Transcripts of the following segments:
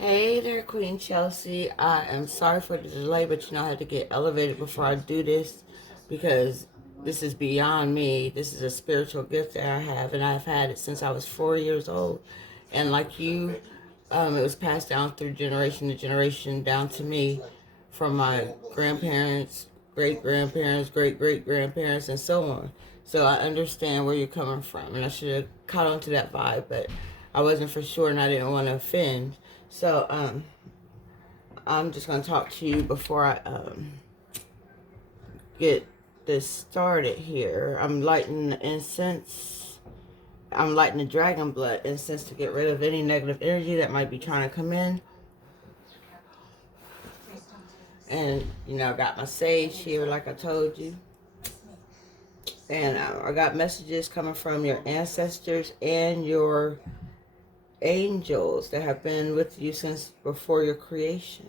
Hey there, Queen Chelsea. I am sorry for the delay, but I had to get elevated before I do this because this is beyond me. This is a spiritual gift that I have, and I've had it since I was 4 years old. And like you, it was passed down through generation to generation down to me from my grandparents, great grandparents, great great grandparents, and so on. So I understand where you're coming from, and I should have caught on to that vibe, but I wasn't for sure, and I didn't want to offend. So, I'm just going to talk to you before I get this started here. I'm lighting the incense. I'm lighting the dragon blood incense to get rid of any negative energy that might be trying to come in. And, I got my sage here like I told you. And I got messages coming from your ancestors and your angels that have been with you since before your creation.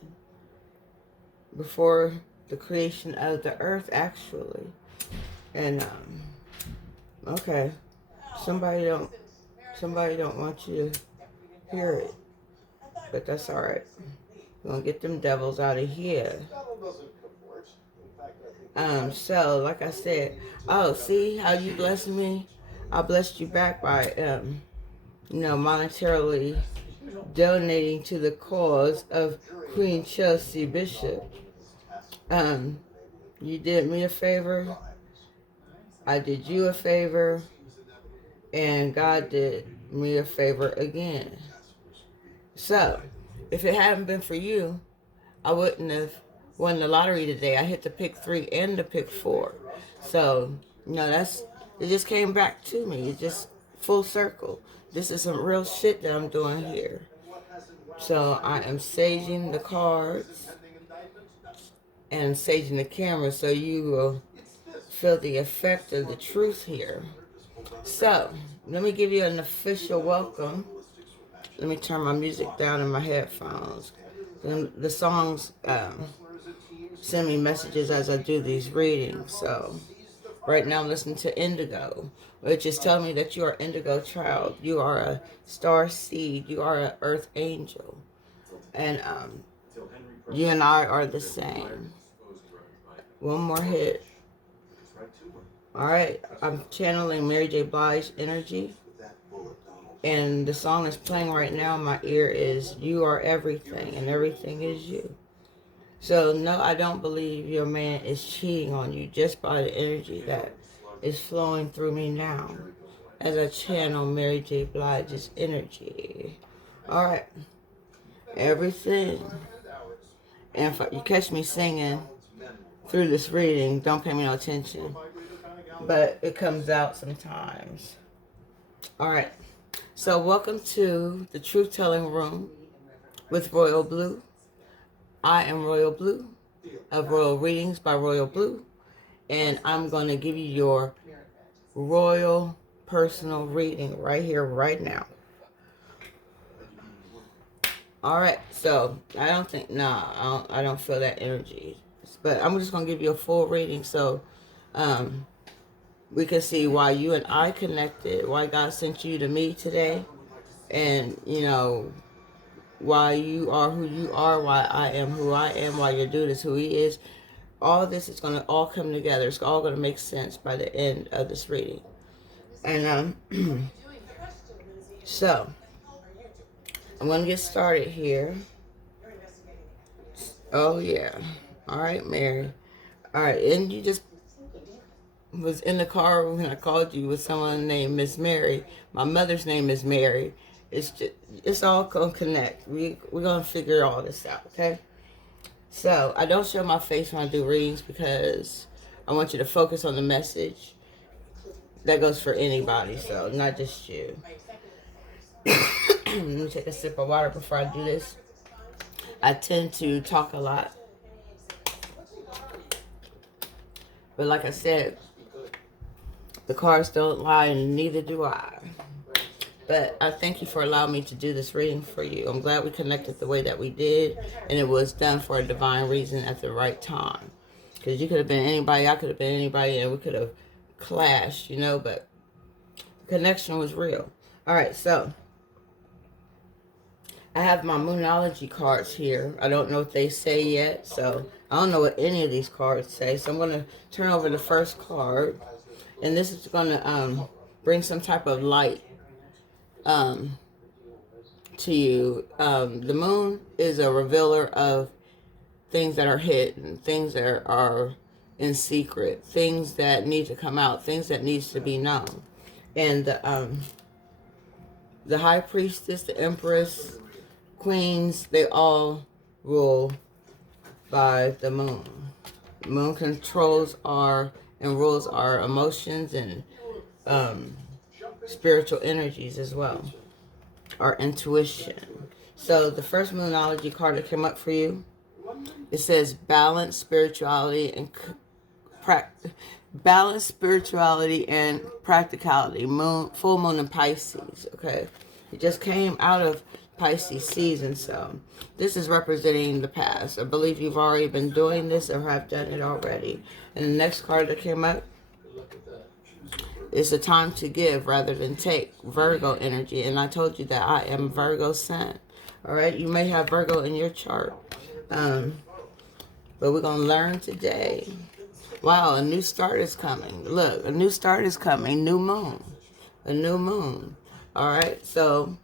Before the creation of the earth, actually. And okay, somebody don't want you to hear it, but that's all right. We're gonna get them devils out of here. So like I said, oh, see how you blessed me? I blessed you back by monetarily donating to the cause of Queen Chelsea Bishop. You did me a favor, I did you a favor, and God did me a favor again. So, if it hadn't been for you, I wouldn't have won the lottery today. I hit the pick 3 and the pick 4. So, it just came back to me. It just full circle. This is some real shit that I'm doing here. So, I am saging the cards and saging the camera so you will feel the effect of the truth here. So, let me give you an official welcome. Let me turn my music down in my headphones. The songs send me messages as I do these readings. So, right now I'm listening to Indigo, which is telling me that you are Indigo child. You are a star seed. You are an earth angel. And you and I are the same. One more hit. Alright, I'm channeling Mary J. Blige's energy. And the song that's playing right now in my ear is You Are Everything, and everything is you. So, no, I don't believe your man is cheating on you just by the energy that is flowing through me now as I channel Mary J. Blige's energy. Alright, everything. And if you catch me singing through this reading, don't pay me no attention. But it comes out sometimes. Alright. So welcome to the Truth Telling Room with Royal Blue. I am Royal Blue of Royal Readings by Royal Blue. And I'm going to give you your royal personal reading right here, right now. Alright, so I don't feel that energy. But I'm just going to give you a full reading so we can see why you and I connected, why God sent you to me today, and, why you are who you are, why I am who I am, why your dude is who he is. All this is going to all come together. It's all going to make sense by the end of this reading. And so, I'm going to get started here. Oh, yeah. All right, Mary. All right, and you just was in the car when I called you with someone named Miss Mary. My mother's name is Mary. It's all gonna connect. We're gonna figure all this out, okay? So I don't show my face when I do readings because I want you to focus on the message. That goes for anybody, so not just you. Let me take a sip of water before I do this. I tend to talk a lot, but like I said, the cards don't lie, and neither do I. But I thank you for allowing me to do this reading for you. I'm glad we connected the way that we did, and it was done for a divine reason at the right time. Because you could have been anybody, I could have been anybody, and we could have clashed, but the connection was real. All right, so I have my Moonology cards here. I don't know what they say yet, so I don't know what any of these cards say. So I'm going to turn over the first card, and this is going to bring some type of light um, to you. The moon is a revealer of things that are hidden, things that are in secret, things that need to come out, things that needs to be known. And the high priestess, the empress, queens, they all rule by the moon. The moon controls our and rules our emotions and spiritual energies as well, our intuition. So the first Moonology card that came up for you, it says balance, spirituality, and balance, spirituality, and practicality. Full moon in Pisces. Okay, it just came out of Pisces season, so this is representing the past. I believe you've already been doing this or have done it already. And the next card that came up is a time to give rather than take. Virgo energy, and I told you that I am Virgo sun. All right, you may have Virgo in your chart, but we're gonna learn today. Wow, a new start is coming. Look, a new start is coming. New moon. A new moon. All right, so,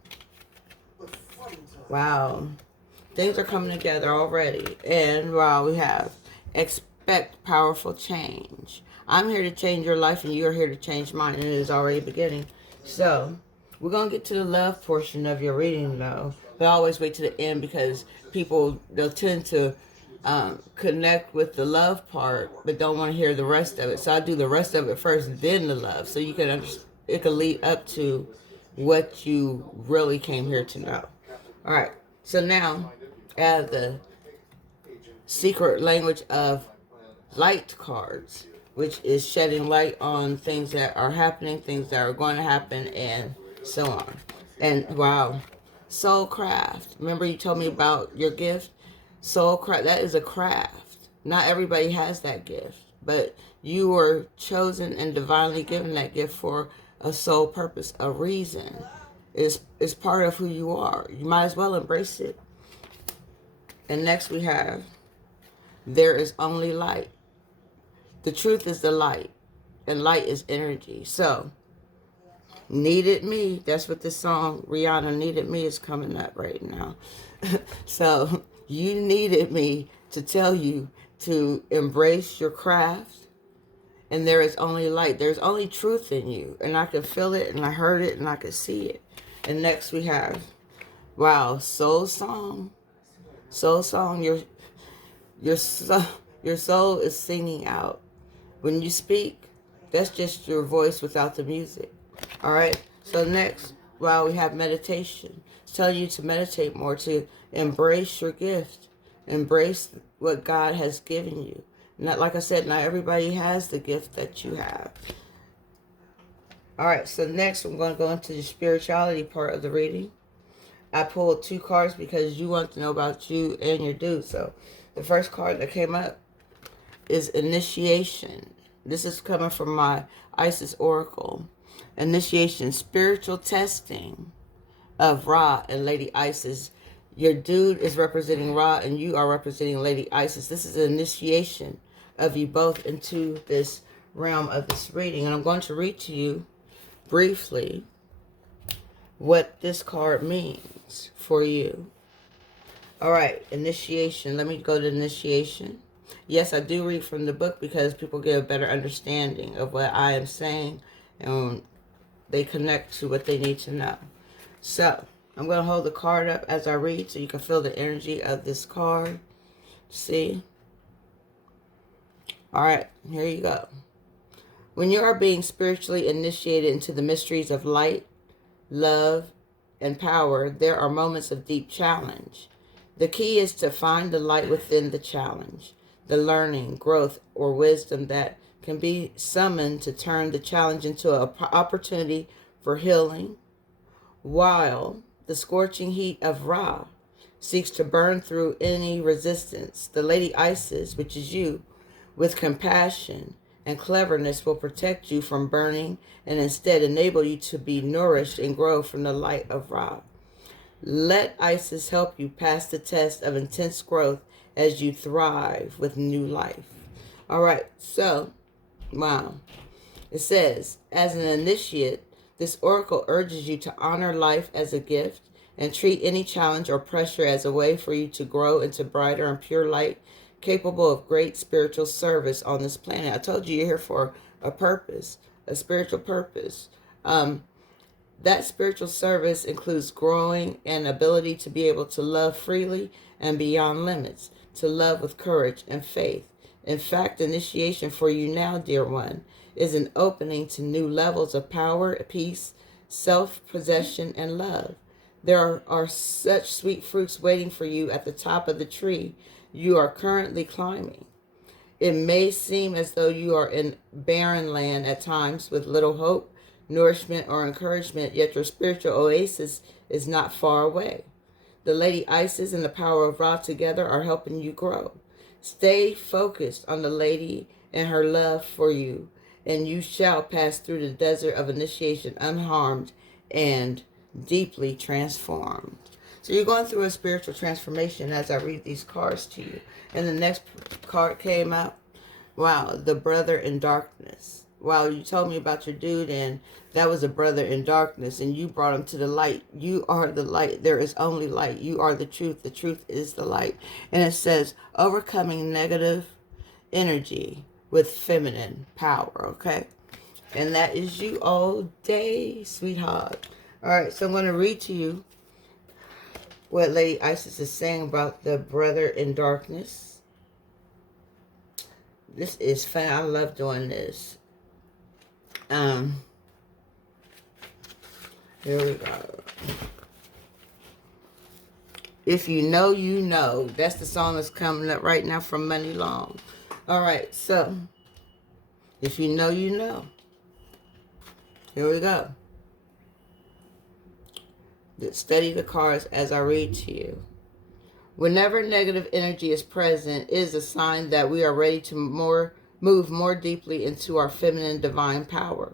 wow. Things are coming together already. And, wow, we have expect powerful change. I'm here to change your life, and you're here to change mine, and it is already beginning. So, we're going to get to the love portion of your reading, though. But I always wait to the end because people, they'll tend to connect with the love part, but don't want to hear the rest of it. So I do the rest of it first, then the love, so you can understand. It can lead up to what you really came here to know. All right. So now, add the secret language of light cards, which is shedding light on things that are happening, things that are going to happen, and so on. And wow, soul craft. Remember you told me about your gift? Soul craft, that is a craft. Not everybody has that gift, but you were chosen and divinely given that gift for a soul purpose, a reason. It's part of who you are. You might as well embrace it. And next we have, there is only light. The truth is the light, and light is energy. So, Needed Me, that's what the song Rihanna Needed Me is coming up right now. So, you needed me to tell you to embrace your craft, and there is only light. There's only truth in you, and I could feel it, and I heard it, and I could see it. And next we have, wow, soul song. Soul song, your soul is singing out. When you speak, that's just your voice without the music. All right. So next, wow, we have meditation. It's telling you to meditate more, to embrace your gift, embrace what God has given you. Not, like I said, not everybody has the gift that you have. All right. So next, I'm going to go into the spirituality part of the reading. I pulled 2 cards because you want to know about you and your dude. So the first card that came up is initiation. This is coming from my Isis Oracle. Initiation, spiritual testing of Ra and Lady Isis. Your dude is representing Ra and you are representing Lady Isis. This is an initiation of you both into this realm of this reading. And I'm going to read to you briefly what this card means for you. All right, initiation. Let me go to initiation. Yes, I do read from the book because people get a better understanding of what I am saying and they connect to what they need to know. So, I'm going to hold the card up as I read so you can feel the energy of this card. See? All right, here you go. When you are being spiritually initiated into the mysteries of light, love, and power, there are moments of deep challenge. The key is to find the light within the challenge, the learning, growth, or wisdom that can be summoned to turn the challenge into an opportunity for healing, while the scorching heat of Ra seeks to burn through any resistance. The Lady Isis, which is you, with compassion and cleverness will protect you from burning and instead enable you to be nourished and grow from the light of Ra. Let Isis help you pass the test of intense growth as you thrive with new life. All right, so, wow. It says, as an initiate, this oracle urges you to honor life as a gift and treat any challenge or pressure as a way for you to grow into brighter and pure light, capable of great spiritual service on this planet. I told you you're here for a purpose, a spiritual purpose. That spiritual service includes growing and ability to be able to love freely and beyond limits, to love with courage and faith. In fact, initiation for you now, dear one, is an opening to new levels of power, peace, self-possession, and love. There are such sweet fruits waiting for you at the top of the tree you are currently climbing. It may seem as though you are in barren land at times with little hope, nourishment, or encouragement, yet your spiritual oasis is not far away. The Lady Isis and the power of Ra together are helping you grow. Stay focused on the Lady and her love for you, and you shall pass through the desert of initiation unharmed and deeply transformed. So you're going through a spiritual transformation as I read these cards to you. And the next card came out. Wow, the brother in darkness. Wow, you told me about your dude, and that was a brother in darkness, and you brought him to the light. You are the light. There is only light. You are the truth. The truth is the light. And it says, overcoming negative energy with feminine power, okay? And that is you all day, sweetheart. All right, so I'm going to read to you what Lady Isis is saying about the brother in darkness. This is fun. I love doing this. Here we go. If you know, you know. That's the song that's coming up right now from Money Long. All right, so if you know, you know. Here we go. Study the cards as I read to you. Whenever negative energy is present, it is a sign that we are ready to move more deeply into our feminine divine power.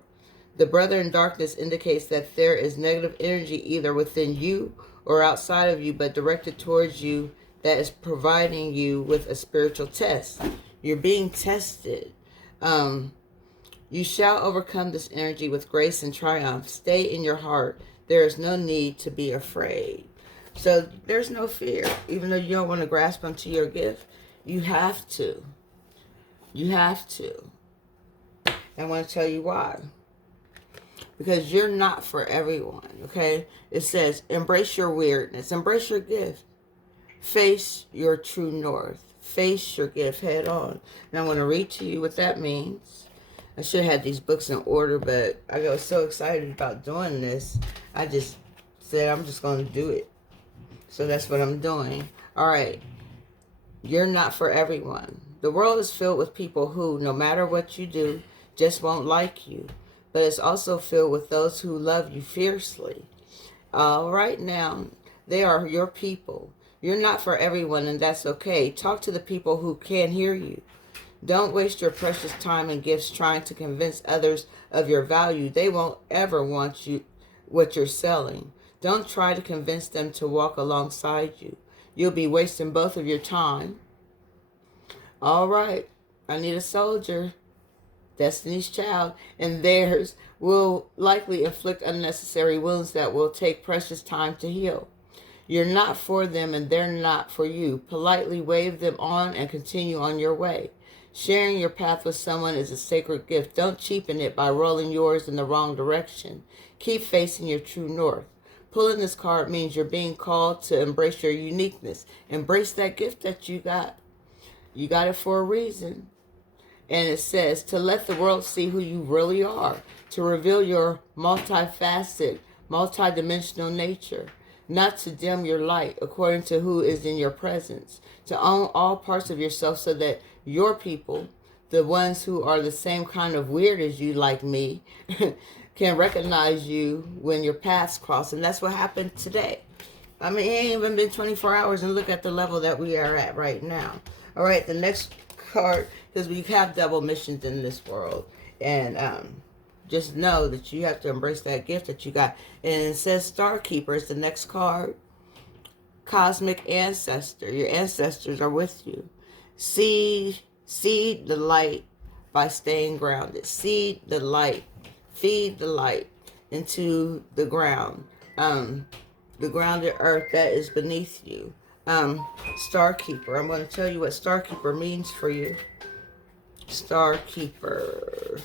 The brother in darkness indicates that there is negative energy either within you or outside of you, but directed towards you, that is providing you with a spiritual test. You're being tested. You shall overcome this energy with grace and triumph. Stay in your heart. There is no need to be afraid. So there's no fear. Even though you don't want to grasp onto your gift, you have to. You have to. I want to tell you why. Because you're not for everyone, okay? It says, embrace your weirdness. Embrace your gift. Face your true north. Face your gift head on. And I want to read to you what that means. I should have had these books in order, but I got so excited about doing this, I just said I'm just going to do it. So that's what I'm doing. All right. You're not for everyone. The world is filled with people who, no matter what you do, just won't like you. But it's also filled with those who love you fiercely. Right now, they are your people. You're not for everyone, and that's okay. Talk to the people who can hear you. Don't waste your precious time and gifts trying to convince others of your value. They won't ever want what you're selling. Don't try to convince them to walk alongside you. You'll be wasting both of your time. All right, I need a soldier. Destiny's Child, and theirs will likely inflict unnecessary wounds that will take precious time to heal. You're not for them and they're not for you. Politely wave them on and continue on your way. Sharing your path with someone is a sacred gift. Don't cheapen it by rolling yours in the wrong direction. Keep facing your true north. Pulling this card means you're being called to embrace your uniqueness. Embrace that gift that you got. You got it for a reason. And it says to let the world see who you really are, to reveal your multifaceted, multidimensional nature, not to dim your light according to who is in your presence, to own all parts of yourself so that your people, the ones who are the same kind of weird as you like me, can recognize you when your paths cross. And that's what happened today. I mean, it ain't even been 24 hours and look at the level that we are at right now. All right, the next card, because we have double missions in this world, and just know that you have to embrace that gift that you got. And it says Star Keeper is the next card. cosmic ancestor. Your ancestors are with you. Seed the light by staying grounded. Seed the light. Feed the light into the ground. The grounded earth that is beneath you. Star Keeper. I'm going to tell you what Star Keeper means for you. Star Keeper.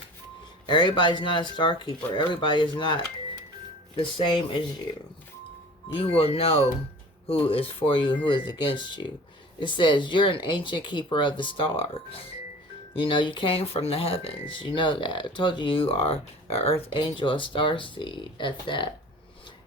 Everybody's not a Star Keeper. Everybody is not the same as you. You will know who is for you, who is against you. It says you're an ancient keeper of the stars. You know, you came from the heavens. You know that. I told you you are an earth angel, a star seed at that.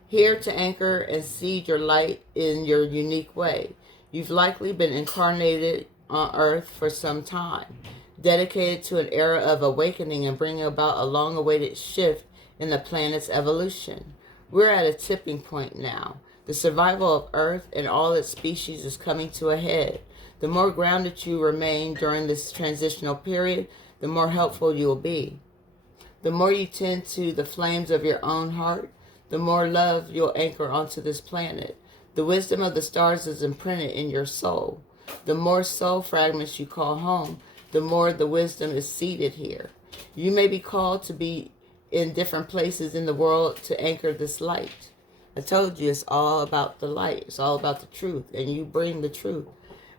Here to anchor and seed your light in your unique way. You've likely been incarnated on earth for some time, dedicated to an era of awakening and bringing about a long-awaited shift in the planet's evolution. We're at a tipping point now. The survival of Earth and all its species is coming to a head. The more grounded you remain during this transitional period, the more helpful you will be. The more you tend to the flames of your own heart, the more love you'll anchor onto this planet. The wisdom of the stars is imprinted in your soul. The more soul fragments you call home, the more the wisdom is seated here. You may be called to be in different places in the world to anchor this light. I told you it's all about the light. It's all about the truth, and you bring the truth.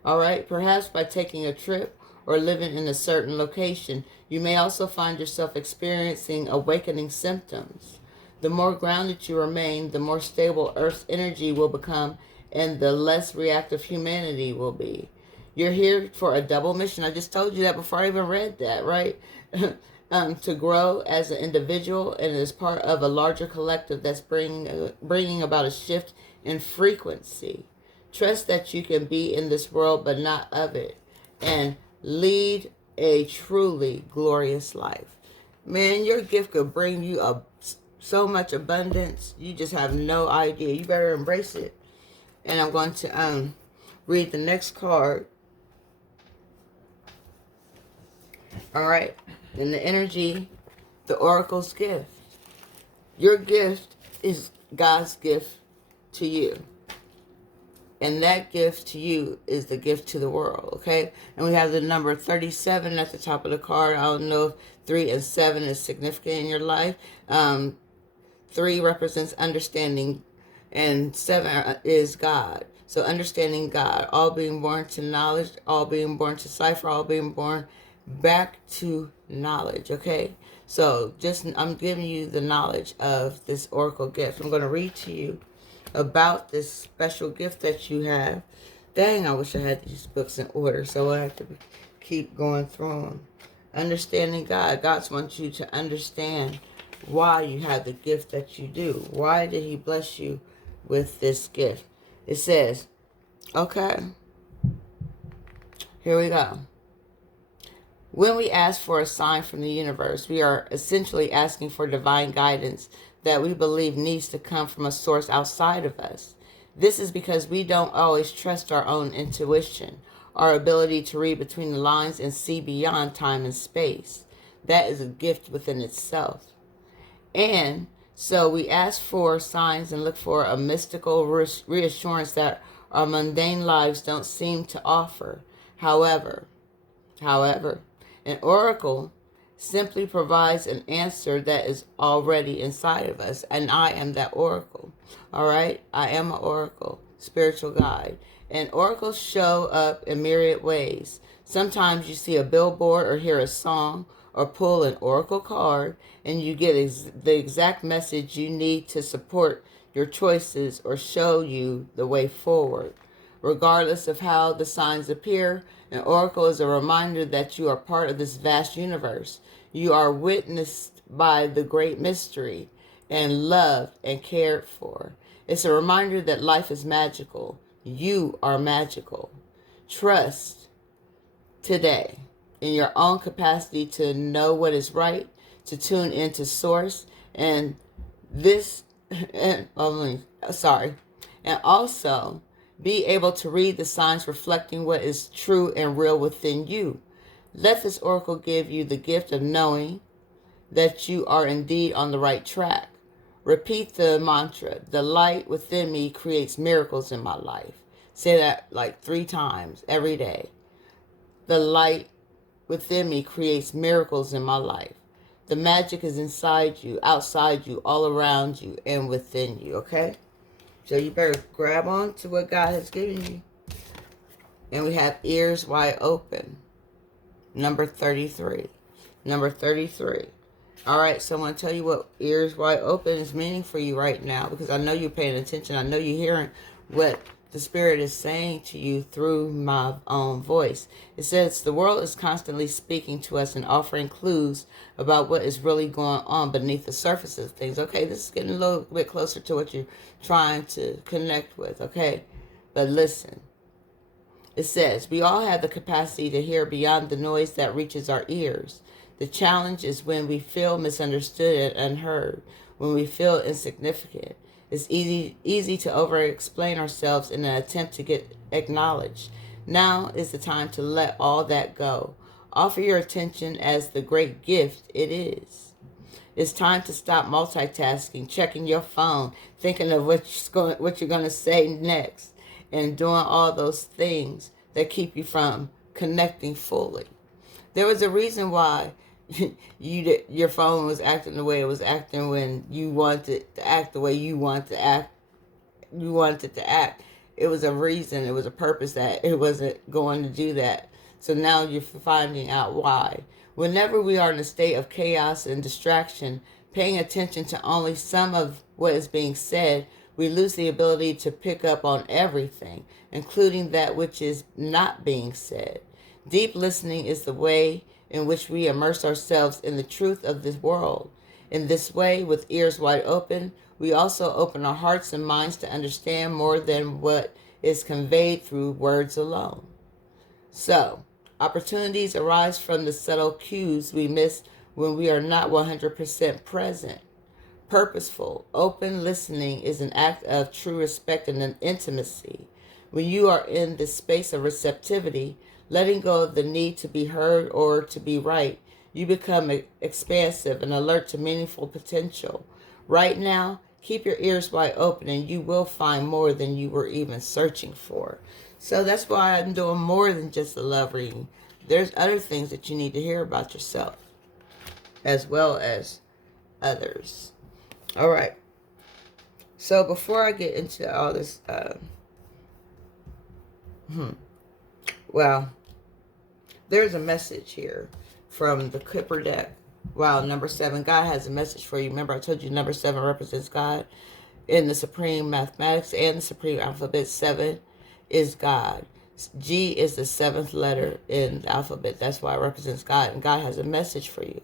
All right? Perhaps by taking a trip or living in a certain location, you may also find yourself experiencing awakening symptoms. The more grounded you remain, the more stable Earth's energy will become, and the less reactive humanity will be. You're here for a double mission. I just told you that before I even read that, right? To grow as an individual and as part of a larger collective that's bringing about a shift in frequency. Trust that you can be in this world but not of it, and lead a truly glorious life. Man, your gift could bring you so much abundance. You just have no idea. You better embrace it. And I'm going to read the next card. All right. In the energy, the Oracle's gift. Your gift is God's gift to you. And that gift to you is the gift to the world, okay? And we have the number 37 at the top of the card. I don't know if 3 and 7 is significant in your life. 3 represents understanding, and 7 is God. So understanding God, all being born to knowledge, all being born to cipher, all being born back to knowledge, okay? So I'm giving you the knowledge of this oracle gift. I'm going to read to you about this special gift that you have. Dang, I wish I had these books in order, so I have to keep going through them. Understanding God. God wants you to understand why you have the gift that you do. Why did he bless you with this gift? It says, okay, here we go. When we ask for a sign from the universe, we are essentially asking for divine guidance that we believe needs to come from a source outside of us. This is because we don't always trust our own intuition, our ability to read between the lines and see beyond time and space. That is a gift within itself. And so we ask for signs and look for a mystical reassurance that our mundane lives don't seem to offer. However, an oracle simply provides an answer that is already inside of us. And I am that oracle. All right? I am an oracle, spiritual guide. And oracles show up in myriad ways. Sometimes you see a billboard or hear a song or pull an oracle card and you get the exact message you need to support your choices or show you the way forward. Regardless of how the signs appear, an oracle is a reminder that you are part of this vast universe. You are witnessed by the great mystery and loved and cared for. It's a reminder that life is magical. You are magical. Trust today in your own capacity to know what is right, to tune into source, and also be able to read the signs reflecting what is true and real within you. Let this oracle give you the gift of knowing that you are indeed on the right track. Repeat the mantra, the light within me creates miracles in my life. Say that like 3 times every day. The light within me creates miracles in my life. The magic is inside you, outside you, all around you, and within you, okay? So you better grab on to what God has given you. And we have ears wide open. Number 33. Number 33. All right, so I want to tell you what ears wide open is meaning for you right now, because I know you're paying attention. I know you're hearing what the Spirit is saying to you through my own voice. It says the world is constantly speaking to us and offering clues about what is really going on beneath the surface of things. Okay, this is getting a little bit closer to what you're trying to connect with, okay? But listen. It says, we all have the capacity to hear beyond the noise that reaches our ears. The challenge is when we feel misunderstood and unheard, when we feel insignificant. It's easy to over-explain ourselves in an attempt to get acknowledged. Now is the time to let all that go. Offer your attention as the great gift it is. It's time to stop multitasking, checking your phone, thinking of what you're going to say next, and doing all those things that keep you from connecting fully. There was a reason why your phone was acting the way it was acting when you wanted to act the way you wanted to act. You wanted it to act. It was a reason. It was a purpose that it wasn't going to do that. So now you're finding out why. Whenever we are in a state of chaos and distraction, paying attention to only some of what is being said, we lose the ability to pick up on everything, including that which is not being said. Deep listening is the way in which we immerse ourselves in the truth of this world. In this way, with ears wide open, we also open our hearts and minds to understand more than what is conveyed through words alone. So, opportunities arise from the subtle cues we miss when we are not 100% present. Purposeful, open listening is an act of true respect and intimacy. When you are in this space of receptivity, letting go of the need to be heard or to be right, you become expansive and alert to meaningful potential. Right now, keep your ears wide open and you will find more than you were even searching for. So that's why I'm doing more than just a love reading. There's other things that you need to hear about yourself, as well as others. All right. So before I get into all this, well, there's a message here from the Kipper deck. Wow, number 7. God has a message for you. Remember, I told you number 7 represents God in the supreme mathematics and the supreme alphabet. 7 is God. G is the 7th letter in the alphabet. That's why it represents God. And God has a message for you.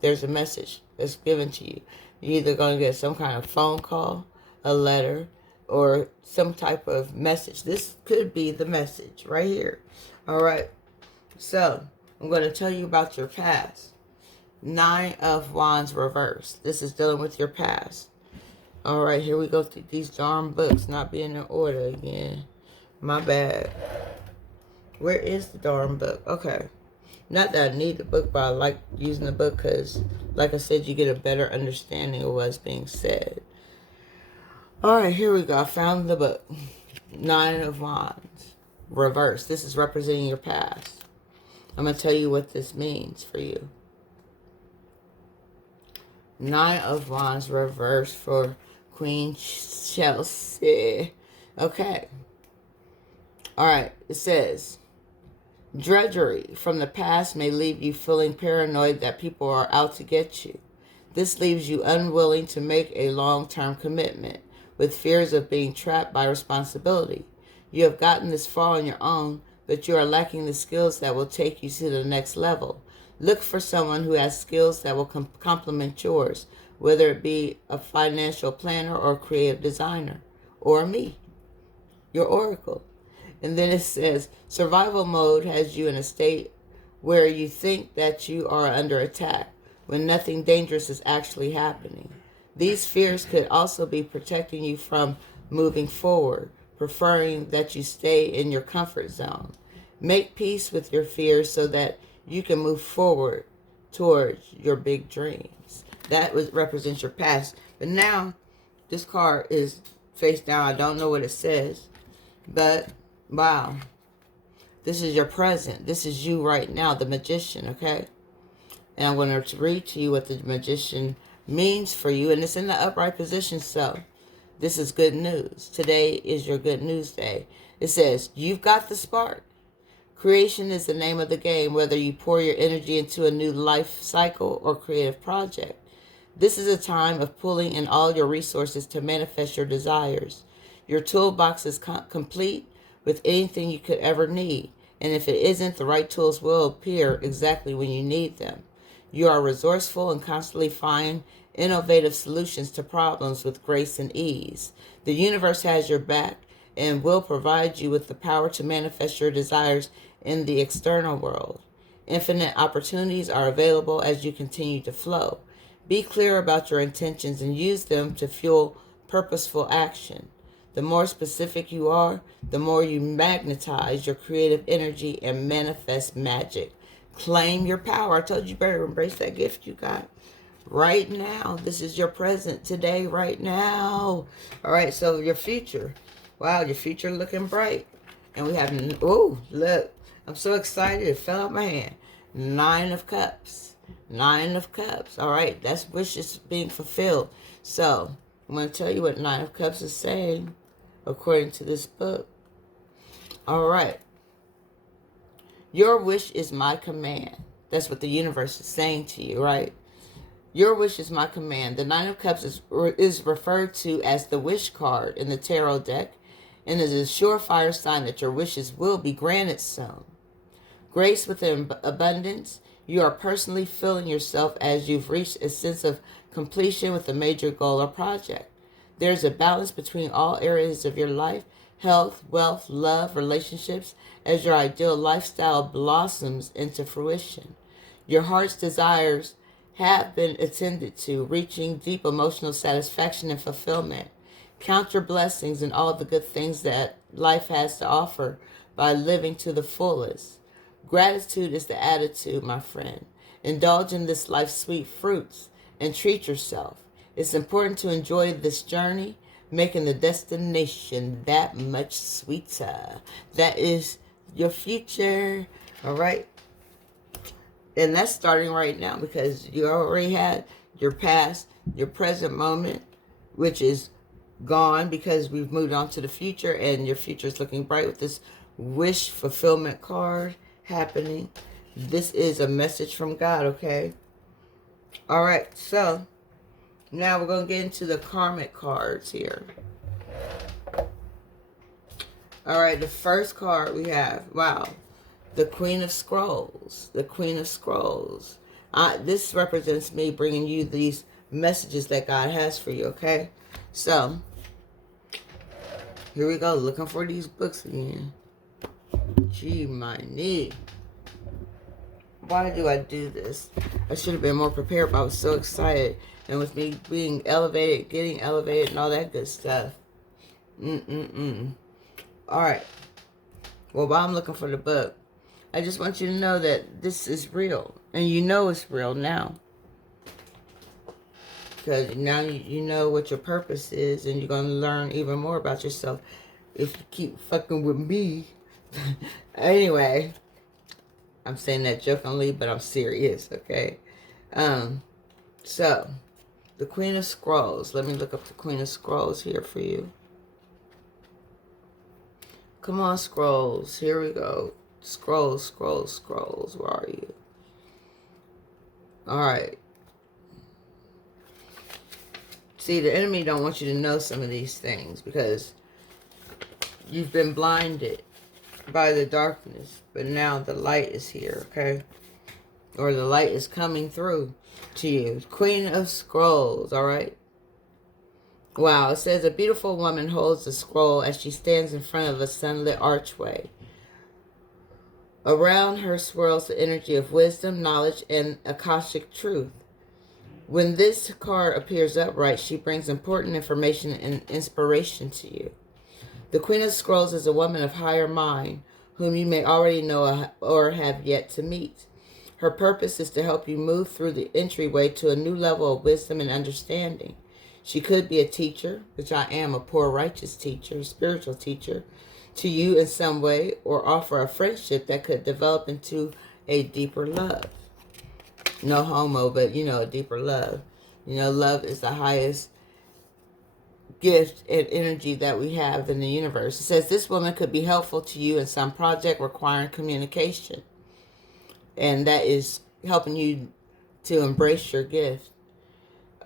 There's a message that's given to you. You're either going to get some kind of phone call, a letter, or some type of message. This could be the message right here. All right. So, I'm going to tell you about your past. 9 of Wands reversed. This is dealing with your past. All right, here we go through these darn books not being in order again. My bad. Where is the darn book? Okay. Not that I need the book, but I like using the book because, like I said, you get a better understanding of what's being said. All right, here we go. I found the book. 9 of Wands. Reverse. This is representing your past. I'm going to tell you what this means for you. 9 of Wands reverse for Queen Chels. Okay. All right. It says, drudgery from the past may leave you feeling paranoid that people are out to get you. This leaves you unwilling to make a long-term commitment, with fears of being trapped by responsibility. You have gotten this far on your own, but you are lacking the skills that will take you to the next level. Look for someone who has skills that will complement yours, whether it be a financial planner or a creative designer, or me, your oracle. And then it says, survival mode has you in a state where you think that you are under attack, when nothing dangerous is actually happening. These fears could also be protecting you from moving forward, preferring that you stay in your comfort zone. Make peace with your fears so that you can move forward towards your big dreams. That represents your past. But now, this card is face down. I don't know what it says. But, wow. This is your present. This is you right now, the magician, okay? And I'm going to read to you what the magician means for you. And it's in the upright position, so this is good news. Today is your good news day. It says, you've got the spark. Creation is the name of the game, whether you pour your energy into a new life cycle or creative project. This is a time of pulling in all your resources to manifest your desires. Your toolbox is complete with anything you could ever need. And if it isn't, the right tools will appear exactly when you need them. You are resourceful and constantly find innovative solutions to problems with grace and ease. The universe has your back and will provide you with the power to manifest your desires in the external world. Infinite opportunities are available as you continue to flow. Be clear about your intentions and use them to fuel purposeful action. The more specific you are, the more you magnetize your creative energy and manifest magic. Claim your power. I told you better embrace that gift you got right now. This is your present today, right now. All right, so your future. Wow, your future looking bright. And we have, oh, look. I'm so excited. It fell out my hand. 9 of Cups. 9 of Cups. All right, that's wishes being fulfilled. So, I'm going to tell you what 9 of Cups is saying according to this book. All right. Your wish is my command. That's what the universe is saying to you, right? Your wish is my command. The 9 of Cups is referred to as the wish card in the tarot deck and is a surefire sign that your wishes will be granted soon. Grace within abundance. You are personally feeling yourself as you've reached a sense of completion with a major goal or project. There's a balance between all areas of your life, health, wealth, love, relationships, as your ideal lifestyle blossoms into fruition. Your heart's desires have been attended to, reaching deep emotional satisfaction and fulfillment. Count your blessings and all the good things that life has to offer by living to the fullest. Gratitude is the attitude, my friend. Indulge in this life's sweet fruits and treat yourself. It's important to enjoy this journey, making the destination that much sweeter. That is your future. All right. And that's starting right now because you already had your past, your present moment, which is gone because we've moved on to the future, and your future is looking bright with this wish fulfillment card happening. This is a message from God, okay? All right, so now we're going to get into the karmic cards here. All right, the first card we have, wow, the Queen of Scrolls. The Queen of Scrolls. This represents me bringing you these messages that God has for you, okay? So, here we go, looking for these books again. Gee, my knee. Why do I do this? I should have been more prepared, but I was so excited. And with me being elevated, getting elevated, and all that good stuff. All right. Well, while I'm looking for the book, I just want you to know that this is real. And you know it's real now. Because now you know what your purpose is, and you're going to learn even more about yourself if you keep fucking with me. Anyway, I'm saying that jokingly, but I'm serious, okay? So, the Queen of Scrolls. Let me look up the Queen of Scrolls here for you. Come on, Scrolls. Here we go. Scrolls, Scrolls, Scrolls. Where are you? All right. See, the enemy don't want you to know some of these things because you've been blinded by the darkness, but now the light is here, okay? Or the light is coming through to you. Queen of Scrolls, all right? Wow, it says a beautiful woman holds the scroll as she stands in front of a sunlit archway. Around her swirls the energy of wisdom, knowledge, and Akashic truth. When this card appears upright, she brings important information and inspiration to you. The Queen of Scrolls is a woman of higher mind, whom you may already know or have yet to meet. Her purpose is to help you move through the entryway to a new level of wisdom and understanding. She could be a teacher, which I am, a poor righteous teacher, spiritual teacher, to you in some way, or offer a friendship that could develop into a deeper love. No homo, but a deeper love. Love is the highest gift and energy that we have in the universe. It says this woman could be helpful to you in some project requiring communication. And that is helping you to embrace your gift.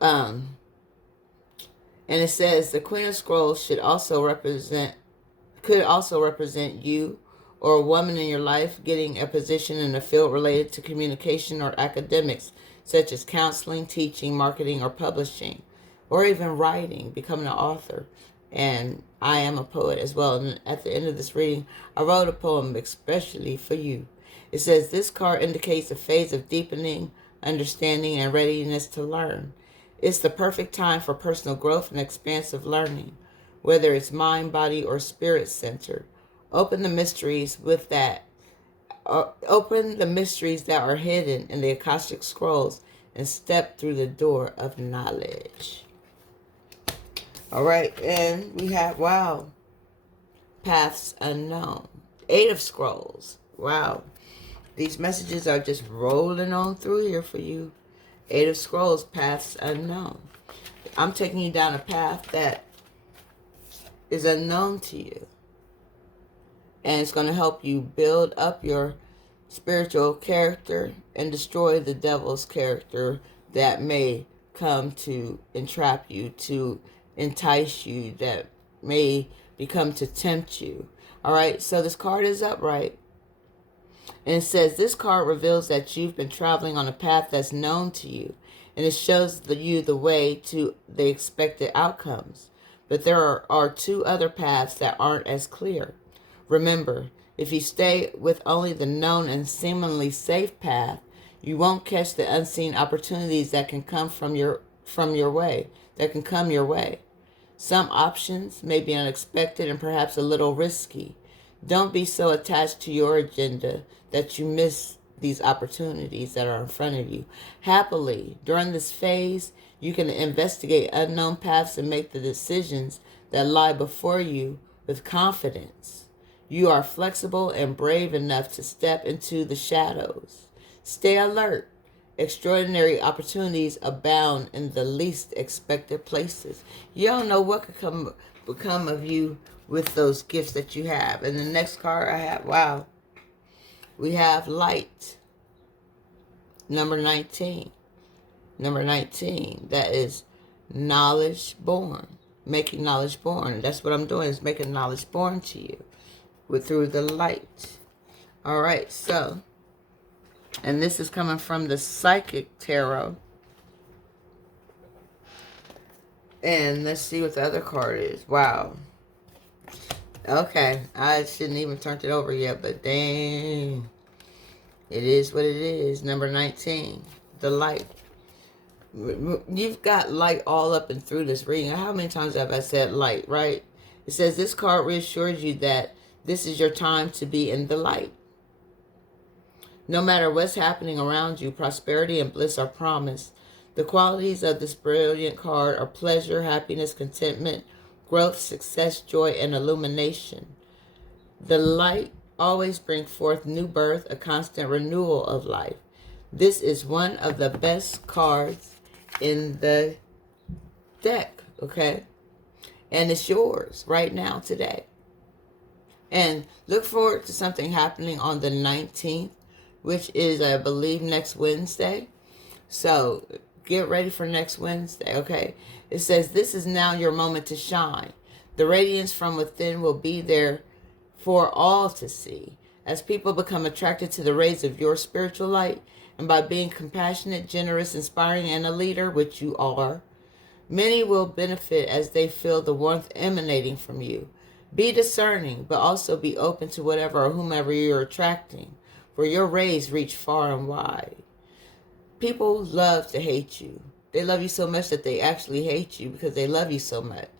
And it says the Queen of Scrolls could also represent you or a woman in your life getting a position in a field related to communication or academics, such as counseling, teaching, marketing, or publishing, or even writing, becoming an author. And I am a poet as well. And at the end of this reading, I wrote a poem especially for you. It says, this card indicates a phase of deepening, understanding, and readiness to learn. It's the perfect time for personal growth and expansive learning, whether it's mind, body, or spirit centered. Open the mysteries that are hidden in the Akashic Scrolls and step through the door of knowledge. All right, and we have, paths unknown. 8 of Scrolls. Wow. These messages are just rolling on through here for you. 8 of Scrolls, paths unknown. I'm taking you down a path that is unknown to you. And it's going to help you build up your spiritual character and destroy the devil's character that may come to entrap you, to entice you, that may become to tempt you. All right, so this card is upright. And it says, this card reveals that you've been traveling on a path that's known to you. And it shows you the way to the expected outcomes. But there are 2 other paths that aren't as clear. Remember, if you stay with only the known and seemingly safe path, you won't catch the unseen opportunities that can come your way. Some options may be unexpected and perhaps a little risky. Don't be so attached to your agenda that you miss these opportunities that are in front of you. Happily, during this phase, you can investigate unknown paths and make the decisions that lie before you with confidence. You are flexible and brave enough to step into the shadows. Stay alert. Extraordinary opportunities abound in the least expected places. You don't know what could become of you with those gifts that you have. And the next card I have, we have light. Number 19. Number 19, that is knowledge born. Making knowledge born. That's what I'm doing, is making knowledge born to you through the light. All right, so, and this is coming from the Psychic Tarot. And let's see what the other card is. Wow. Okay, I shouldn't even turned it over yet, but dang. It is what it is. Number 19, the light. You've got light all up and through this reading. How many times have I said light, right? It says this card reassures you that this is your time to be in the light. No matter what's happening around you, prosperity and bliss are promised. The qualities of this brilliant card are pleasure, happiness, contentment, growth, success, joy, and illumination. The light always brings forth new birth, a constant renewal of life. This is one of the best cards in the deck, okay? And it's yours right now, today. And look forward to something happening on the 19th, which is, I believe, next Wednesday. So get ready for next Wednesday, okay? It says, this is now your moment to shine. The radiance from within will be there for all to see. As people become attracted to the rays of your spiritual light, and by being compassionate, generous, inspiring, and a leader, which you are, many will benefit as they feel the warmth emanating from you. Be discerning, but also be open to whatever or whomever you're attracting, for your rays reach far and wide. People love to hate you. They love you so much that they actually hate you because they love you so much.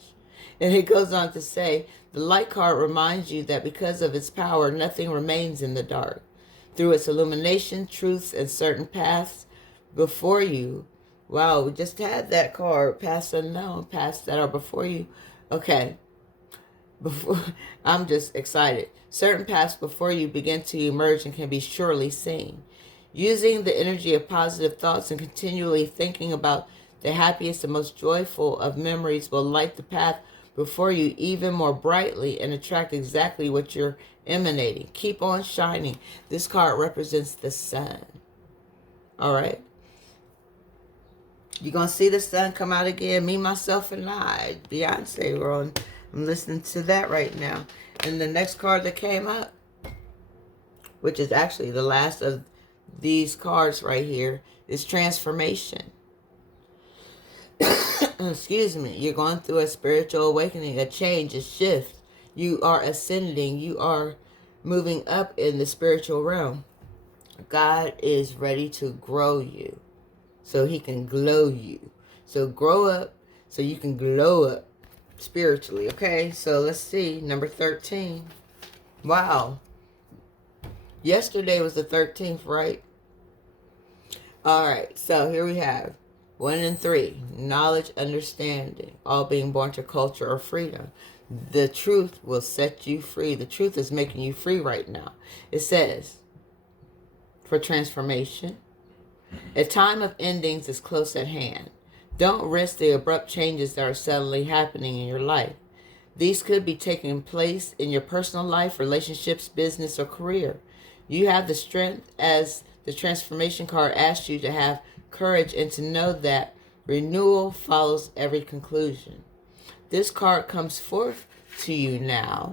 And it goes on to say, the light card reminds you that because of its power, nothing remains in the dark. Through its illumination, truths, and certain paths before you, Wow, we just had that card. Past unknown, past that are before you. Okay. Before I'm just excited. Certain paths before you begin to emerge and can be surely seen. Using the energy of positive thoughts and continually thinking about the happiest and most joyful of memories will light the path before you even more brightly and attract exactly what you're emanating. Keep on shining. This card represents the sun. All right. You're going to see the sun come out again. Me, myself, and I. Beyonce, I'm listening to that right now. And the next card that came up, which is actually the last of these cards right here, is transformation. Excuse me. You're going through a spiritual awakening, a change, a shift. You are ascending. You are moving up in the spiritual realm. God is ready to grow you so he can glow you. So grow up so you can glow up spiritually. Okay, so let's see. Number 13. Wow. Yesterday was the 13th, right? All right, so here we have 1 and 3. Knowledge, understanding, all being born to culture or freedom. The truth will set you free. The truth is making you free right now. It says, for transformation, a time of endings is close at hand. Don't risk the abrupt changes that are suddenly happening in your life. These could be taking place in your personal life, relationships, business, or career. You have the strength, as the transformation card asks you, to have courage and to know that renewal follows every conclusion. This card comes forth to you now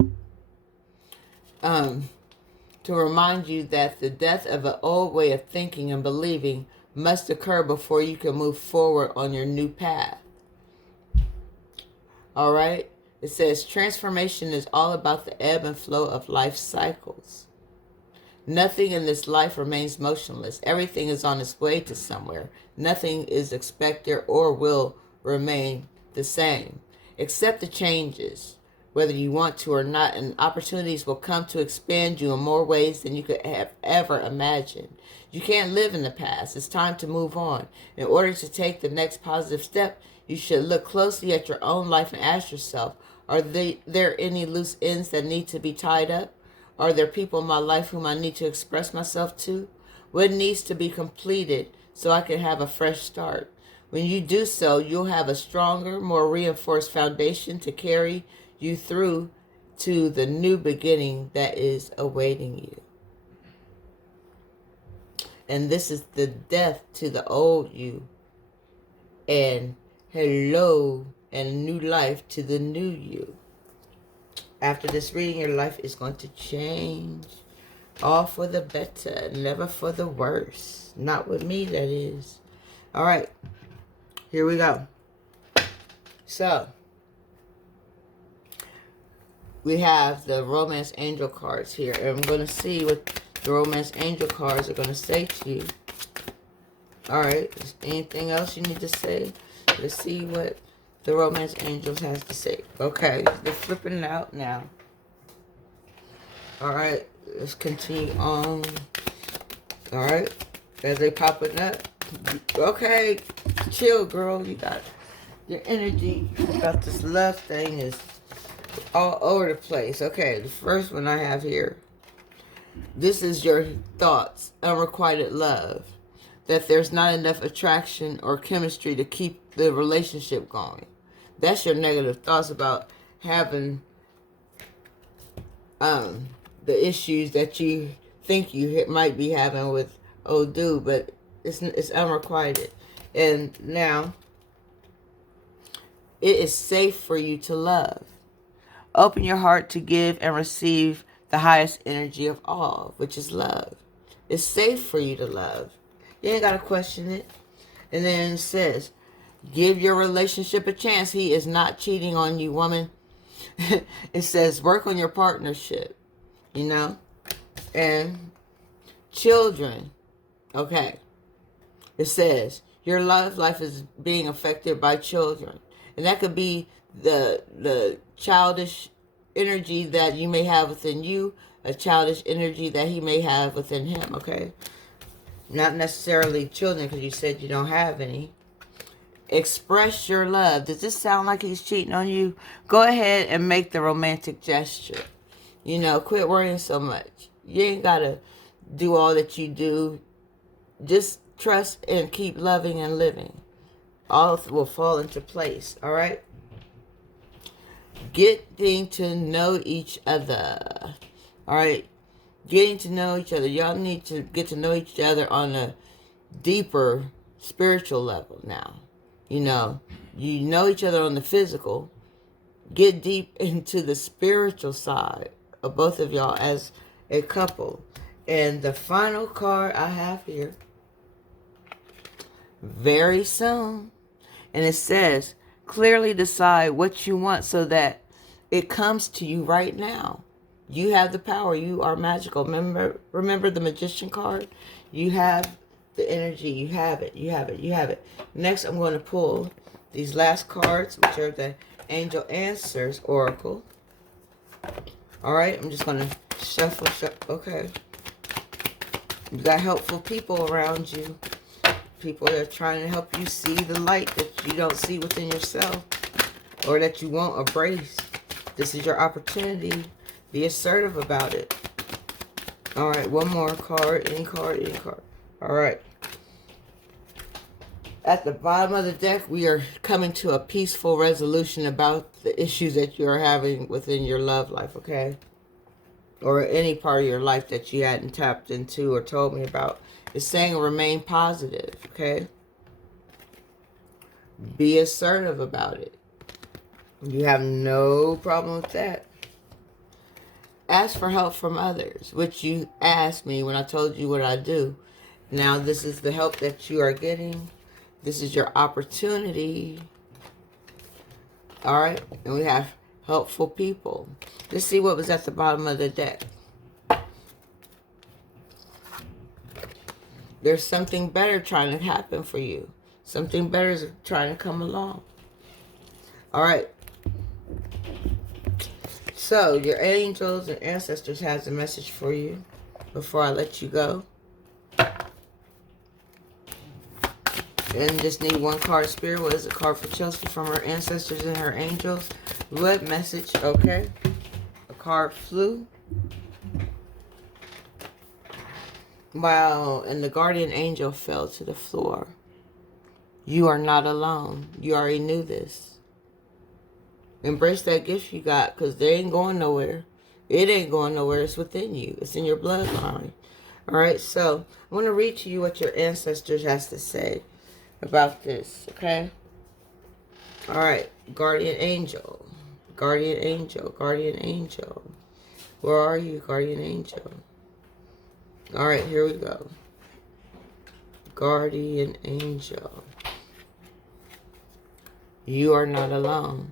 to remind you that the death of an old way of thinking and believing must occur before you can move forward on your new path. All right? It says transformation is all about the ebb and flow of life cycles. Nothing in this life remains motionless. Everything is on its way to somewhere. Nothing is expected or will remain the same. Accept the changes, whether you want to or not, and opportunities will come to expand you in more ways than you could have ever imagined. You can't live in the past. It's time to move on. In order to take the next positive step, you should look closely at your own life and ask yourself, are there any loose ends that need to be tied up? Are there people in my life whom I need to express myself to? What needs to be completed so I can have a fresh start? When you do so, you'll have a stronger, more reinforced foundation to carry you through to the new beginning that is awaiting you. And this is the death to the old you, and hello and new life to the new you. After this reading, your life is going to change. All for the better, never for the worse. Not with me, that is. All right, here we go. So, we have the Romance Angel cards here. And I'm going to see what the Romance Angel cards are going to say to you. All right, is anything else you need to say? Let's see what the Romance Angels has to say. Okay, they're flipping it out now. All right, let's continue on. All right, as they popping up. Okay, chill, girl. You got your energy about this love thing is all over the place. Okay, the first one I have here. This is your thoughts, unrequited love. That there's not enough attraction or chemistry to keep the relationship going. That's your negative thoughts about having the issues that you think you might be having with old dude, but it's unrequited. And now it is safe for you to love. Open your heart to give and receive the highest energy of all, which is love. It's safe for you to love. You ain't got to question it. And then it says, give your relationship a chance. He is not cheating on you, woman. It says, work on your partnership, you know. And children, okay. It says, your love life is being affected by children. And that could be the childish energy that you may have within you, a childish energy that he may have within him, okay? Not necessarily children, because you said you don't have any. Express your love. Does this sound like he's cheating on you? Go ahead and make the romantic gesture. You know, quit worrying so much. You ain't got to do all that you do. Just trust and keep loving and living. All will fall into place, all right? Getting to know each other, all right? Getting to know each other. Y'all need to get to know each other on a deeper spiritual level now. You know each other on the physical. Get deep into the spiritual side of both of y'all as a couple. And the final card I have here, very soon. And it says, clearly decide what you want so that it comes to you right now. You have the power. You are magical. Remember the magician card? You have the energy. You have it. You have it. You have it. Next, I'm going to pull these last cards, which are the Angel Answers Oracle. All right. I'm just going to shuffle. Okay. You got helpful people around you. People that are trying to help you see the light that you don't see within yourself or that you won't embrace. This is your opportunity. Be assertive about it. All right, one more card, any card, any card. All right. At the bottom of the deck, we are coming to a peaceful resolution about the issues that you are having within your love life, okay? Or any part of your life that you hadn't tapped into or told me about. It's saying remain positive, okay? Be assertive about it. You have no problem with that. Ask for help from others, which you asked me when I told you what I do. Now this is the help that you are getting. This is your opportunity. All right? And we have helpful people. Let's see what was at the bottom of the deck. There's something better trying to happen for you. Something better is trying to come along. All right. So, your angels and ancestors has a message for you before I let you go. And just need one card of spirit. What is a card for Chelsea from her ancestors and her angels? What message? Okay. A card flew. Wow. And the guardian angel fell to the floor. You are not alone. You already knew this. Embrace that gift you got, because they ain't going nowhere. It ain't going nowhere. It's within you. It's in your bloodline. All right, so I want to read to you what your ancestors has to say about this, okay? All right, guardian angel. Guardian angel. Guardian angel. Where are you, guardian angel? All right, here we go. Guardian angel. You are not alone.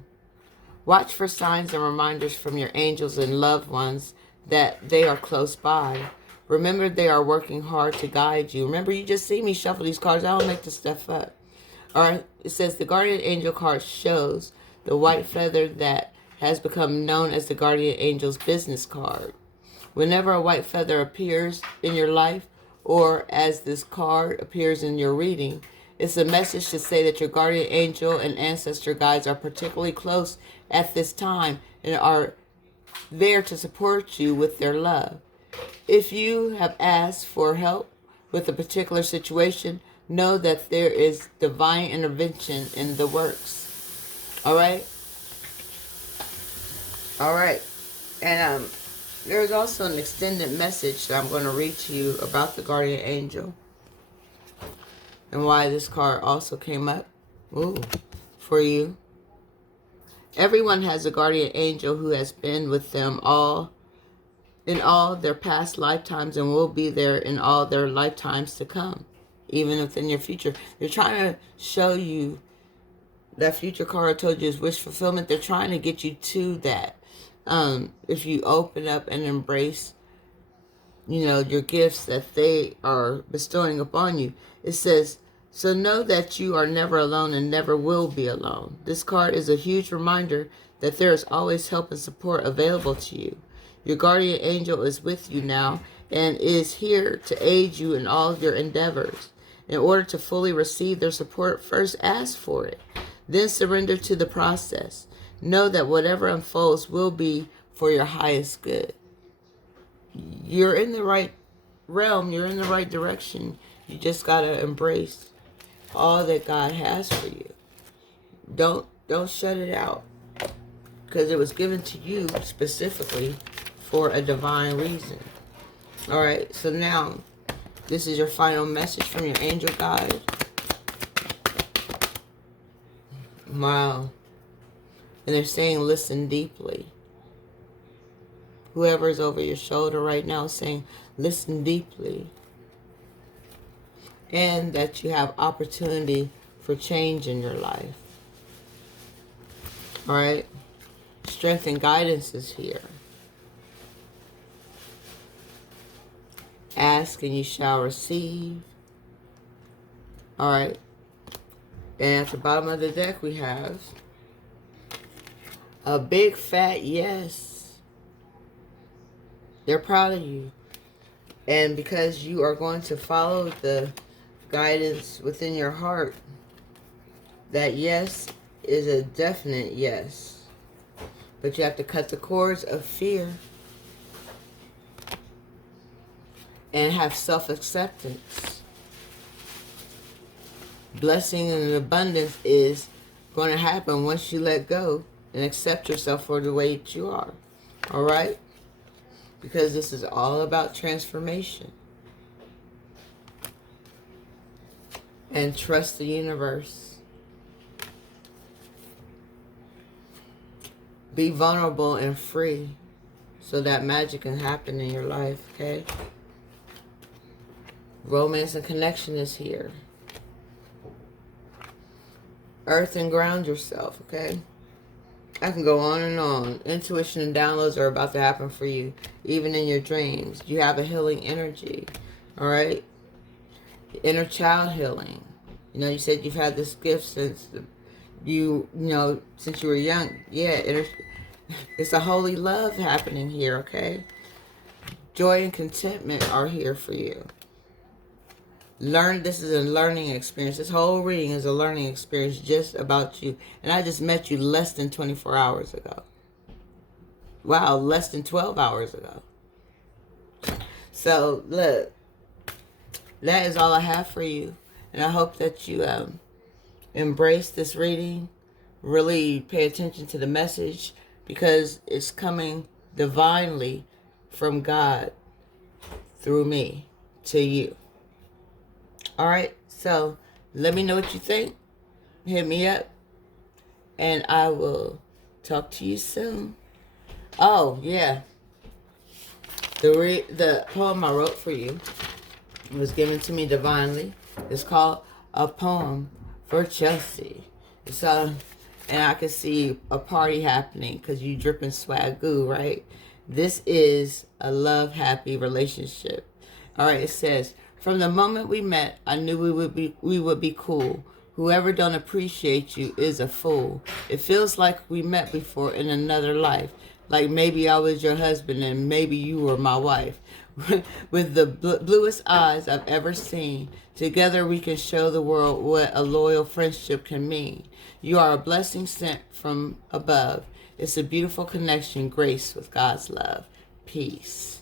Watch for signs and reminders from your angels and loved ones that they are close by. Remember, they are working hard to guide you. Remember, you just see me shuffle these cards. I don't make this stuff up. All right, it says the guardian angel card shows the white feather that has become known as the guardian angel's business card. Whenever a white feather appears in your life, or as this card appears in your reading, it's a message to say that your guardian angel and ancestor guides are particularly close at this time and are there to support you with their love. If you have asked for help with a particular situation, know that there is divine intervention in the works. All right? All right. And there's also an extended message that I'm going to read to you about the guardian angel and why this card also came up for you. Everyone has a guardian angel who has been with them in all their past lifetimes and will be there in all their lifetimes to come, even within your future. They're trying to show you that future card I told you is wish fulfillment. They're trying to get you to that. If you open up and embrace, your gifts that they are bestowing upon you. It says, so know that you are never alone and never will be alone. This card is a huge reminder that there is always help and support available to you. Your guardian angel is with you now and is here to aid you in all of your endeavors. In order to fully receive their support, first ask for it. Then surrender to the process. Know that whatever unfolds will be for your highest good. You're in the right realm. You're in the right direction. You just got to embrace all that God has for you. Don't shut it out, because it was given to you specifically for a divine reason. All right, so now this is your final message from your angel guide. Wow. And they're saying, listen deeply. Whoever is over your shoulder right now is saying, listen deeply. And that you have opportunity for change in your life. All right. Strength and guidance is here. Ask and you shall receive. All right. And at the bottom of the deck we have a big fat yes. They're proud of you. And because you are going to follow the guidance within your heart, that yes is a definite yes. But you have to cut the cords of fear and have self-acceptance. Blessing and abundance is going to happen once you let go and accept yourself for the way that you are. All right? Because this is all about transformation. And trust the universe. Be vulnerable and free so that magic can happen in your life, okay? Romance and connection is here. Earth and ground yourself, okay? I can go on and on. Intuition and downloads are about to happen for you, even in your dreams. You have a healing energy, all right? Inner child healing. You know, you said you've had this gift since since you were young. Yeah, it's a holy love happening here, okay? Joy and contentment are here for you. This is a learning experience. This whole reading is a learning experience just about you. And I just met you less than 24 hours ago. Wow, less than 12 hours ago. So, look, that is all I have for you. And I hope that you embrace this reading. Really pay attention to the message, because it's coming divinely from God through me to you. All right, so let me know what you think. Hit me up, and I will talk to you soon. Oh, yeah. The poem I wrote for you was given to me divinely. It's called A Poem for Chelsea. So, and I can see a party happening because you dripping swag-goo, right? This is a love-happy relationship. All right, it says, from the moment we met, I knew we would be cool. Whoever don't appreciate you is a fool. It feels like we met before in another life. Like maybe I was your husband and maybe you were my wife. With the bluest eyes I've ever seen. Together we can show the world what a loyal friendship can mean. You are a blessing sent from above. It's a beautiful connection graced with God's love. Peace.